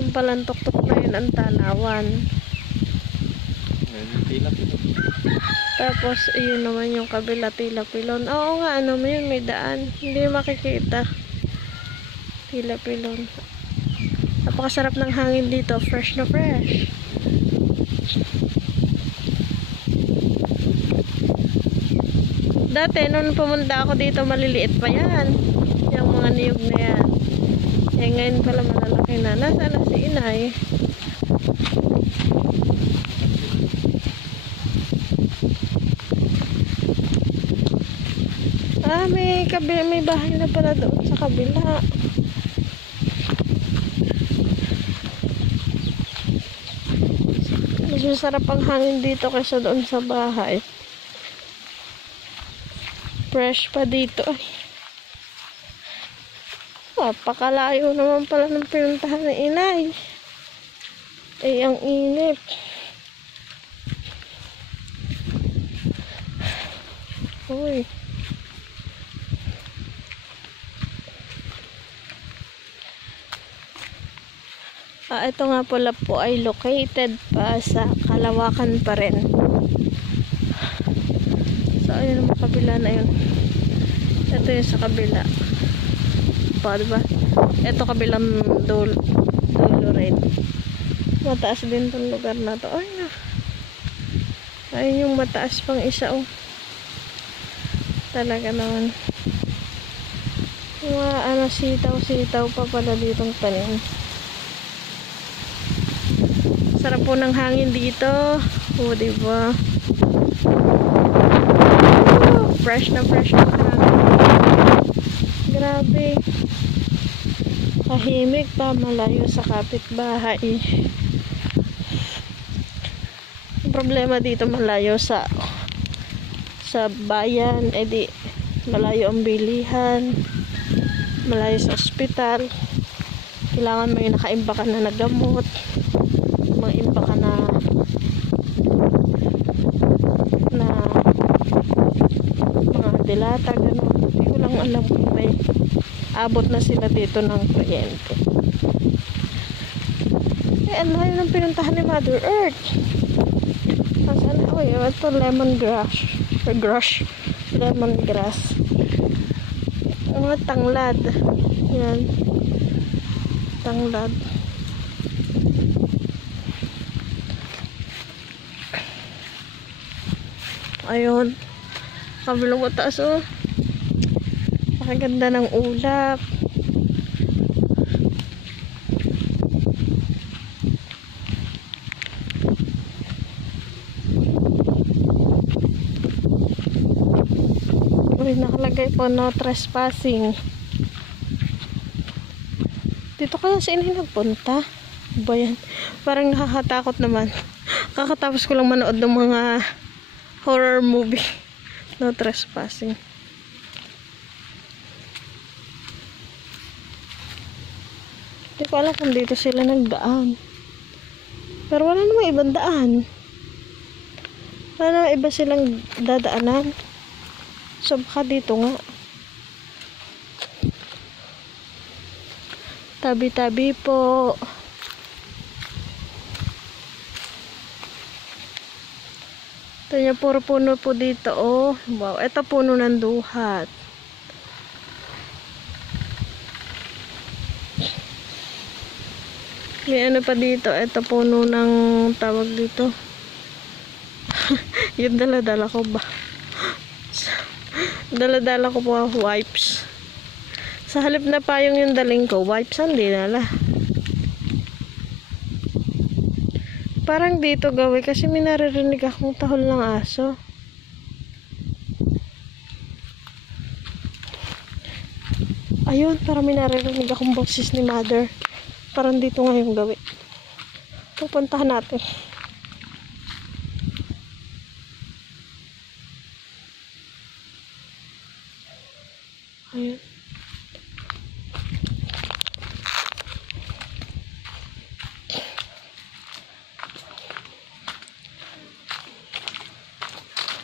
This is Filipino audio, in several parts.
Yung palang tuktok na yun ang tanawan. Tapos, yun naman yung kabila tila pilon. Oo nga, ano mo yun, may daan. Hindi makikita. Tila pilon. Napakasarap ng hangin dito. Fresh na fresh. Dati, nung pumunta ako dito, maliliit pa yan. Yung mga niyog na yan. Eh, ngayon pala malalaki na. Nasaan na si inay? Ah, may, kabila, may bahay na pala doon sa kabila. Mas masarap ang hangin dito kaysa doon sa bahay. Fresh pa dito. Ay. Napakalayo naman pala ng pinuntahan ng inay. Eh, ang init. Uy. Ah, ito nga pala po ay located pa sa Kalawakan pa rin. So, ayun ang kabila na yun. Ito yung sa kabila. Pa, diba? Ito kabilang dulo, dulo rin. Mataas din tong lugar na to. Ay, na. Ayun yung mataas pang isa, oh. Talaga naman. Mga ano, sitaw-sitaw pa pala ditong tanim. Sarap po ng hangin dito. O, diba? Oh, fresh na fresh na hangin. Tahimik pa, malayo sa kapitbahay. Problema dito malayo sa sa bayan, edi malayo ang bilihan, malayo sa ospital. Kailangan may nakaimba ka na nagamot mga impa ka na na mga dilata ganun hindi ko lang alam kung may abot na sila dito ng kuryente. Eh ano yun ang pinuntahan ni Mother Earth. Saan ako yun ito lemon grass. Or grass. Lemon grass. Mga tanglad. Yan. Tanglad. Ayun. Kabilang mataas oh. Pakaganda ng ulap. Uy, nakalagay po no trespassing. Dito kaya sa inay nagpunta? Ba yan? Parang nakakatakot naman. Kakatapos ko lang manood ng mga horror movie. No trespassing. Hindi ko alam kung dito sila nagdaan. Pero wala namang ibang daan. Wala namang iba silang dadaanan. So baka dito nga. Tabi-tabi po. Ito niya, puro puno po dito, oh. Wow, ito puno ng duhat. May ano pa dito, ito puno ng tawag dito. yung dala-dala ko ba? dala-dala ko po wipes. Sa halip na payong yung daling ko, wipes hindi nala. Parang dito gawin kasi may naririnig akong tahol ng aso. Ayun, parang may naririnig akong boses ni mother. Parang dito nga yung gawin. Pupuntahan natin. Ayun.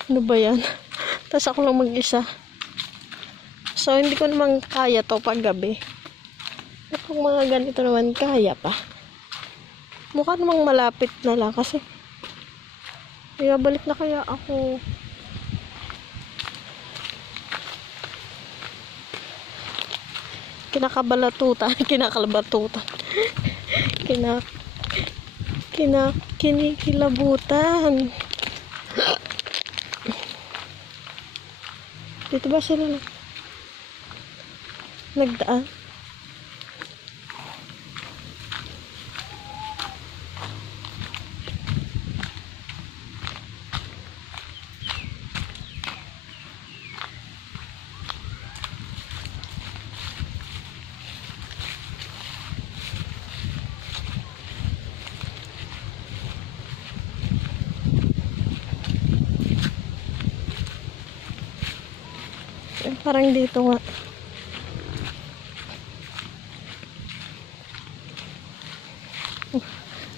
Ano ba yan? Tapos ako lang mag-isa. So, hindi ko naman kaya to pag gabi. Kung mga ganito naman kaya pa. Mukha namang malapit na lang kasi. Kaya balik na kaya ako. Kinakabalatutan. Kinakalabatutan. Kinak... Kinak... Kinikilabutan. Dito ba sila na? Nagdaan? Parang dito nga.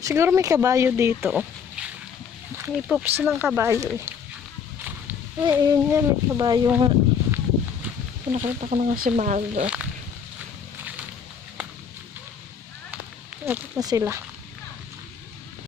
Siguro may kabayo dito. May poops ng kabayo eh. Eh, yun yan. May kabayo nga. Nakita ko na nga si Margo. Ito pa sila.